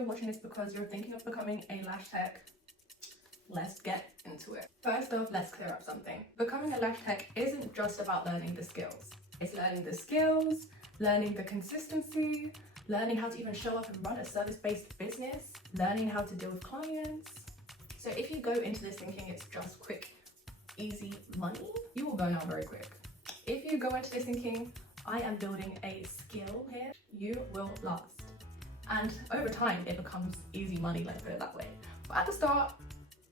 you're watching this because you're thinking of becoming a lash tech, let's get into it. First off, let's clear up something. Becoming a lash tech isn't just about learning the skills. It's learning the skills, learning the consistency, learning how to even show up and run a service-based business, learning how to deal with clients. So if you go into this thinking it's just quick, easy money, you will burn out very quick. If you go into this thinking, I am building a skill here, you will last. And over time, it becomes easy money, let's put it that way. But at the start,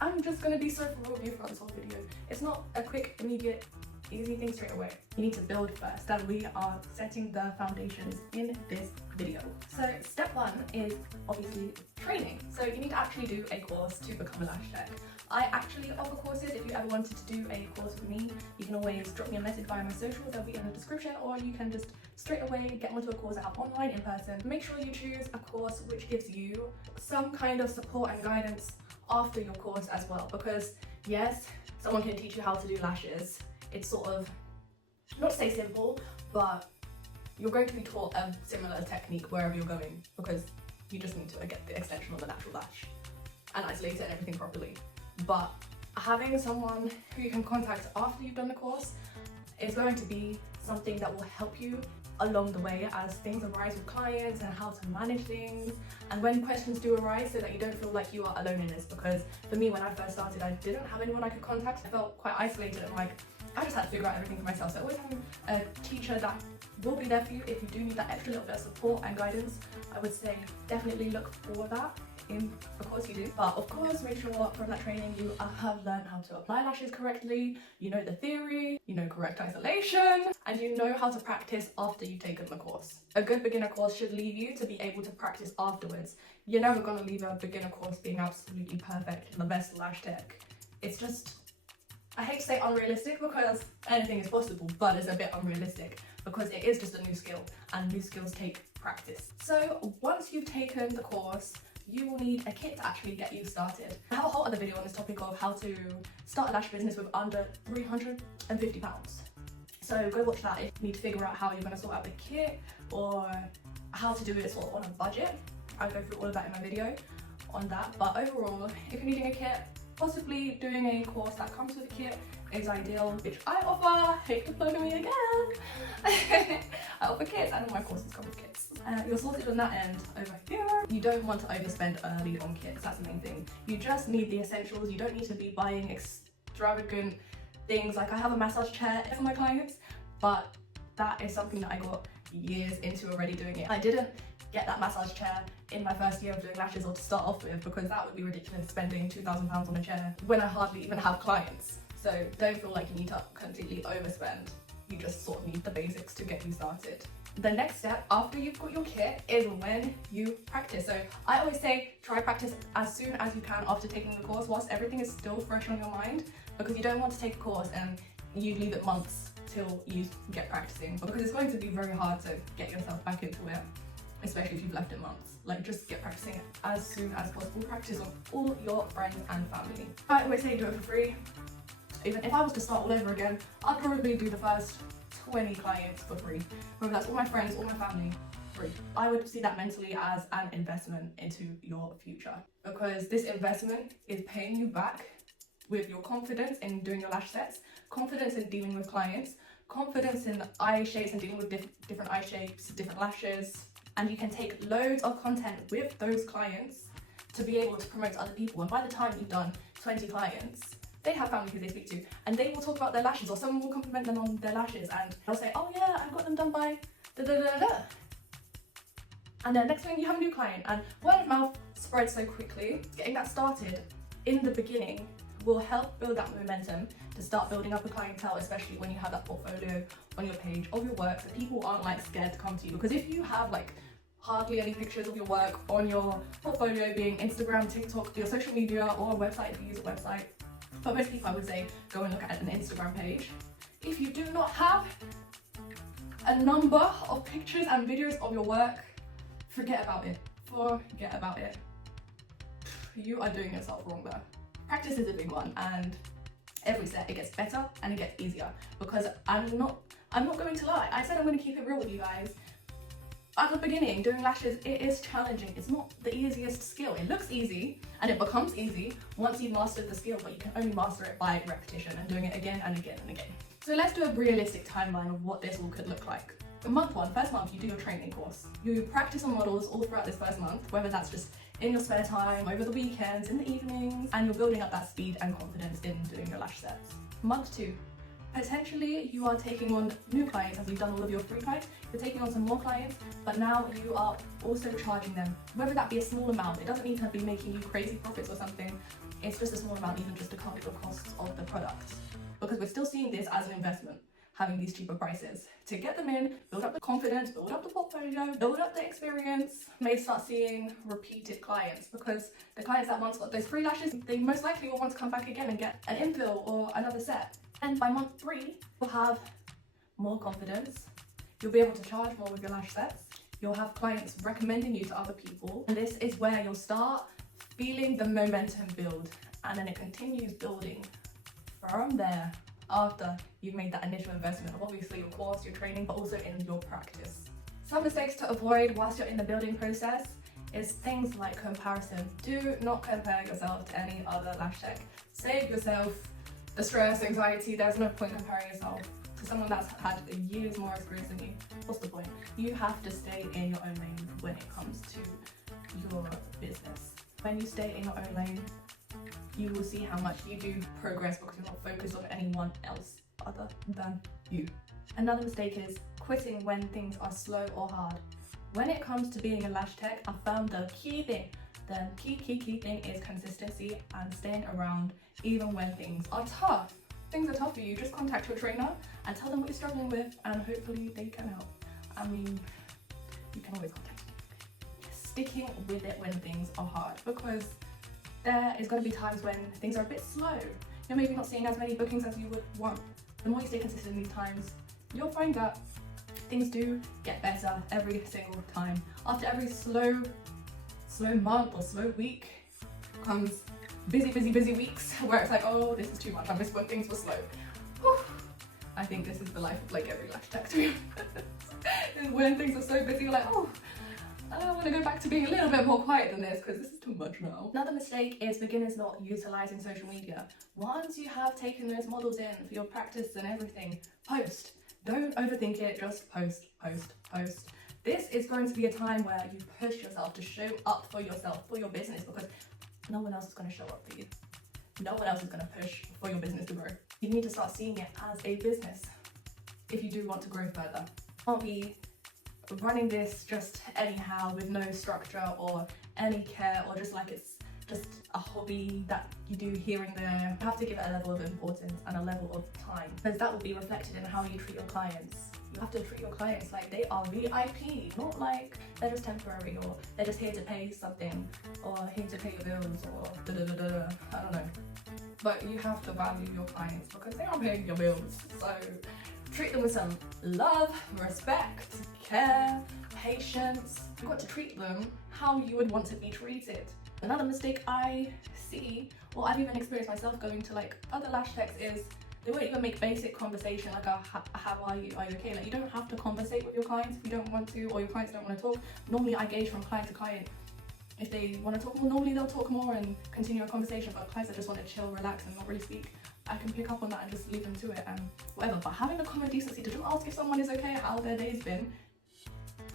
I'm just gonna be so real with you throughout this whole video. It's not a quick, immediate, easy thing straight away. You need to build first, and we are setting the foundations in this video. So step one is obviously training. So you need to actually do a course to become a lash tech. I actually offer courses. If you ever wanted to do a course with me, you can always drop me a message via my socials, they'll be in the description, or you can just straight away get onto a course I have online, in person. Make sure you choose a course which gives you some kind of support and guidance after your course as well, because yes, someone can teach you how to do lashes. It's sort of, not to say simple, but you're going to be taught a similar technique wherever you're going, because you just need to get the extension on the natural lash and isolate it and everything properly. But having someone who you can contact after you've done the course is going to be something that will help you along the way as things arise with clients and how to manage things, and when questions do arise, so that you don't feel like you are alone in this. Because for me, when I first started, I didn't have anyone I could contact. I felt quite isolated and like I just had to figure out everything for myself. So always having a teacher that will be there for you if you do need that extra little bit of support and guidance, I would say definitely look for that in the course you do. But of course, make sure from that training you have learned how to apply lashes correctly, you know the theory, you know correct isolation, and you know how to practice after you've taken the course. A good beginner course should leave you to be able to practice afterwards. You're never going to leave a beginner course being absolutely perfect and the best lash tech. It's just, I hate to say unrealistic because anything is possible, but it's a bit unrealistic because it is just a new skill and new skills take practice. So once you've taken the course, you will need a kit to actually get you started. I have a whole other video on this topic of how to start a lash business with under £350. So go watch that if you need to figure out how you're going to sort out the kit or how to do it sort of on a budget. I'll go through all of that in my video on that. But overall, if you're needing a kit, possibly doing a course that comes with a kit is ideal, which I offer. Hate to plug me again. I offer kits and all my courses come with kits. You're sorted on that end over here. You don't want to overspend early on kits, that's the main thing. You just need the essentials. You don't need to be buying extravagant things. Like I have a massage chair for my clients, but that is something that I got years into already doing it. I didn't get that massage chair in my first year of doing lashes, or to start off with, because that would be ridiculous, spending £2,000 on a chair when I hardly even have clients. So don't feel like you need to completely overspend. You just sort of need the basics to get you started. The next step after you've got your kit is when you practice. So I always say try practice as soon as you can after taking the course, whilst everything is still fresh on your mind, because you don't want to take a course and you leave it months till you get practicing, because it's going to be very hard to get yourself back into it, especially if you've left it months. Like, just get practicing as soon as possible. Practice on all your friends and family. I always say do it for free. Even if I was to start all over again, I'd probably do the first 20 clients for free. Whether that's all my friends, all my family, free. I would see that mentally as an investment into your future, because this investment is paying you back with your confidence in doing your lash sets, confidence in dealing with clients, confidence in eye shapes and dealing with different eye shapes, different lashes. And you can take loads of content with those clients to be able to promote to other people. And by the time you've done 20 clients, they have family who they speak to, and they will talk about their lashes, or someone will compliment them on their lashes, and they'll say, oh yeah, I've got them done by da-da-da-da. And then next thing you have a new client, and word of mouth spreads so quickly. Getting that started in the beginning will help build that momentum to start building up a clientele, especially when you have that portfolio on your page of your work, so people aren't like scared to come to you. Because if you have like hardly any pictures of your work on your portfolio, being Instagram, TikTok, your social media, or a website if you use a website, but most people I would say go and look at an Instagram page. If you do not have a number of pictures and videos of your work, forget about it. Forget about it. You are doing yourself wrong there. Practice is a big one, and every set it gets better and it gets easier, because I'm not going to lie. I said I'm going to keep it real with you guys. At the beginning, doing lashes, it is challenging. It's not the easiest skill. It looks easy and it becomes easy once you've mastered the skill, but you can only master it by repetition and doing it again and again and again. So let's do a realistic timeline of what this all could look like. Month one, first month, you do your training course. You practice on models all throughout this first month, whether that's just in your spare time, over the weekends, in the evenings, and you're building up that speed and confidence in doing your lash sets. Month two, potentially you are taking on new clients as you've done all of your free clients. You're taking on some more clients, but now you are also charging them, whether that be a small amount. It doesn't need to be making you crazy profits or something. It's just a small amount, even just to cover the costs of the product. Because we're still seeing this as an investment, having these cheaper prices to get them in, build up the confidence, build up the portfolio, build up the experience. May start seeing repeated clients, because the clients that once got those free lashes, they most likely will want to come back again and get an infill or another set. And by month three, you'll have more confidence. You'll be able to charge more with your lash sets. You'll have clients recommending you to other people. And this is where you'll start feeling the momentum build. And then it continues building from there after you've made that initial investment of obviously your course, your training, but also in your practice. Some mistakes to avoid whilst you're in the building process is things like comparison. Do not compare yourself to any other lash tech. Save yourself the stress, anxiety. There's no point comparing yourself to someone that's had years more experience than you. What's the point? You have to stay in your own lane when it comes to your business. When you stay in your own lane, you will see how much you do progress because you're not focused on anyone else other than you. Another mistake is quitting when things are slow or hard. When it comes to being a lash tech, I found the key thing. The key thing is consistency and staying around even when things are tough. Things are tough for you, just contact your trainer and tell them what you're struggling with, and hopefully they can help. I mean, you can always contact me. Sticking with it when things are hard, because there is going to be times when things are a bit slow. You're maybe not seeing as many bookings as you would want. The more you stay consistent in these times, you'll find that things do get better every single time. After every slow month or slow week comes busy weeks where it's like, oh, this is too much. I miss when things were slow. Whew. I think this is the life of like every lash tech, to be honest. When things are so busy, you're like, oh, I want to go back to being a little bit more quiet than this because this is too much now. Another mistake is beginners not utilizing social media. Once you have taken those models in for your practice and everything, post. Don't overthink it, just post. This is going to be a time where you push yourself to show up for yourself, for your business, because no one else is going to show up for you. No one else is going to push for your business to grow. You need to start seeing it as a business if you do want to grow further. You can't be running this just anyhow with no structure or any care, or just like it's just a hobby that you do here and there. You have to give it a level of importance and a level of time, because that will be reflected in how you treat your clients. You have to treat your clients like they are VIP, not like they're just temporary or they're just here to pay something or here to pay your bills or I don't know. But you have to value your clients because they are paying your bills. So treat them with some love, respect, care, patience. You've got to treat them how you would want to be treated. Another mistake I see, or I've even experienced myself going to like other lash techs, is they won't even make basic conversation like a how are you okay? Like, you don't have to conversate with your clients if you don't want to, or your clients don't want to talk. Normally I gauge from client to client. If they want to talk more, normally they'll talk more and continue a conversation, but clients that just want to chill, relax and not really speak, I can pick up on that and just leave them to it and whatever. But having the common decency to just ask if someone is okay, how their day's been,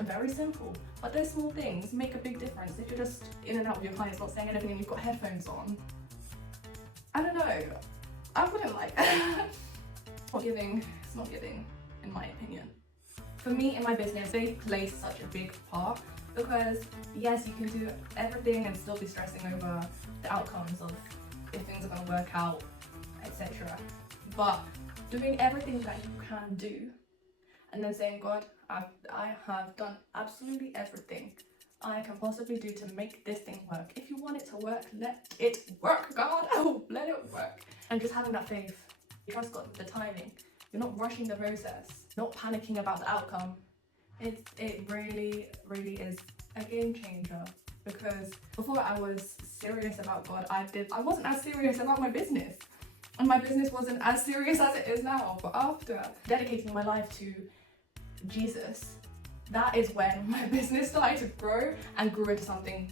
very simple. But those small things make a big difference. If you're just in and out with your clients, not saying anything and you've got headphones on, I don't know, I wouldn't like it's not giving in my opinion. For me in my business, they play such a big part, because yes, you can do everything and still be stressing over the outcomes of if things are going to work out, etc. But doing everything that you can do and then saying, God, I have done absolutely everything I can possibly do to make this thing work. If you want it to work, let it work, God. Oh, let it work. And just having that faith. You trust God with the timing. You're not rushing the process, not panicking about the outcome. It really is a game changer, because before I was serious about God, I wasn't as serious about my business. And my business wasn't as serious as it is now. But after dedicating my life to Jesus, that is when my business started to grow and grew into something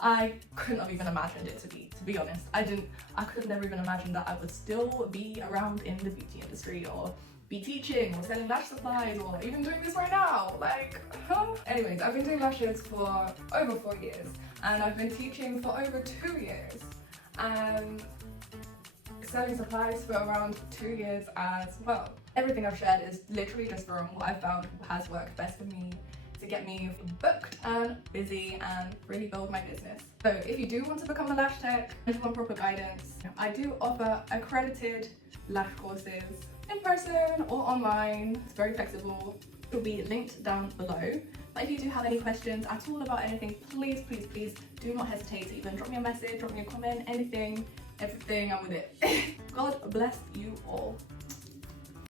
I couldn't have even imagined it to be honest. I could have never even imagined that I would still be around in the beauty industry, or be teaching, or selling lash supplies, or even doing this right now. Like, huh? Anyways, I've been doing lashes for over 4 years, and I've been teaching for over 2 years, and selling supplies for around 2 years as well. Everything I've shared is literally just from what I've found has worked best for me to get me booked and busy and really build my business. So if you do want to become a lash tech and you want proper guidance, I do offer accredited lash courses in person or online. It's very flexible. It will be linked down below. But if you do have any questions at all about anything, please do not hesitate to even drop me a message, drop me a comment, anything, everything, I'm with it. God bless you all.